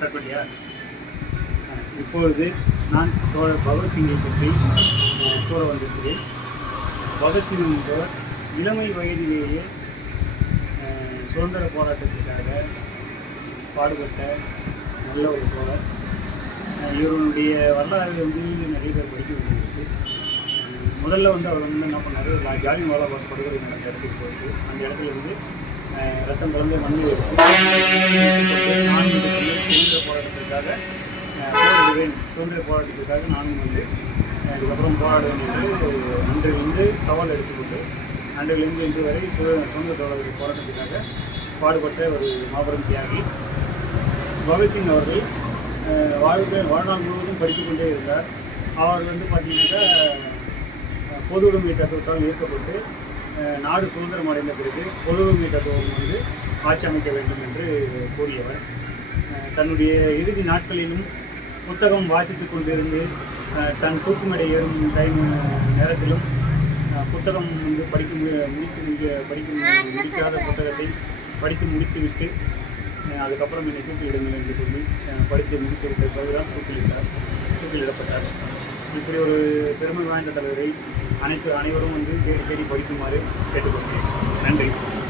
கற்பட்டியா? இப்பொழுது நான் தோழர் பகத்சிங்கை பற்றி கூற வந்திருக்கிறேன். பகத்சிங் என்பவர் இளமை வயதிலேயே சுதந்திர போராட்டத்திற்காக பாடுபட்ட நல்ல ஒரு தோழர். இவருடைய வரலாறு நிறைய பேர் படிக்க வேண்டியிருக்கு. முதல்ல அவர் என்ன பண்ணார், ஜாலியன் வாலாபாக் படுகொலை நடந்த இடத்துக்கு போயிட்டு அந்த இடத்துல ரத்தம் கலந்து மண்ணு வச்சு நான் சுதந்திர போராட்டத்திற்காக போராடுவேன், சுதந்திர போராட்டத்திற்காக நானும் இதுக்கப்புறம் போராடுவேன் என்று அன்றிலிருந்து சவால் எடுத்துக்கொண்டு அன்றிலிருந்து இன்று வரை சுதந்திர போராட்டத்திற்காக பாடுபட்ட ஒரு மாபெரும் தியாகி பகத்சிங் அவர்கள். வாழ்நாள் முழுவதும் படித்து கொண்டே இருந்தார். அவர் பார்த்தீங்கன்னாக்கா பொது உடைமை தத்துவத்தால் ஈர்க்கப்பட்டு நாடு சுதந்திரம் அடைந்த பிறகு பொது உடைமை தத்துவம் ஆட்சி அமைக்க வேண்டும் என்று கூறியவர். தன்னுடைய இறுதி நாட்களிலும் புத்தகம் வாசித்து கொண்டிருந்து தன் தூக்குமடை ஏறும் நேரத்திலும் புத்தகம் முடிக்காத புத்தகத்தை படித்து முடித்துவிட்டு அதுக்கப்புறம் என்னை தூக்கிலிடுங்கள் என்று சொல்லி படித்து முடித்துவிட்ட பிறகுதான் தூக்கிலிடப்பட்டார். இப்படி ஒரு பெருமை வாய்ந்த தலைவரை அனைவரும் தேடி படிக்குமாறு கேட்டுக்கொள்கிறேன். நன்றி.